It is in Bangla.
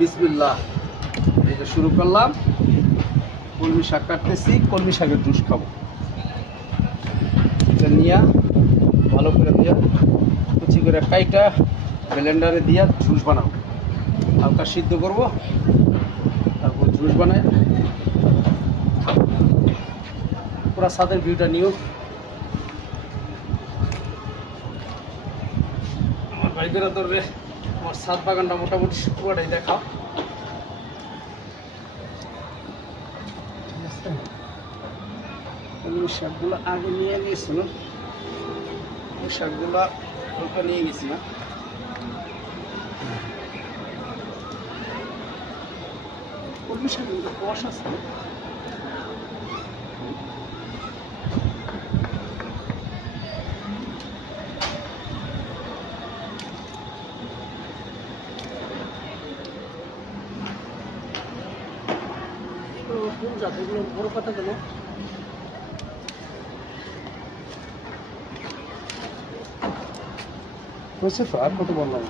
বিসমিল্লাহ, এই যে শুরু করলাম। কলমি শাক কাটতেছি, কলমি শাকের জুস খাবো। এটা নিয়ে ভালো করে দিয়া কুচি করে কাইটা ব্লেন্ডারে দিয়া জুস বানাবো। হালকা সিদ্ধ করবো, তারপর জুস বানায় খাবো। পুরা ছাদের ভিউটা নিও। আমার ভাইদেরা ধরবে আমার ছাদ বাগানটা মোটামুটি পুরাটাই দেখাও। কলমি শাকগুলো আগে নিয়ে নিয়েছিল, ওই শাকগুলো হালকা নিয়ে গেছি না। কলমি শাক কিন্তু কষ আছে। কোন জাতগুলো বড় কথা কেন? হয়েছে তো, আর কত বললাম।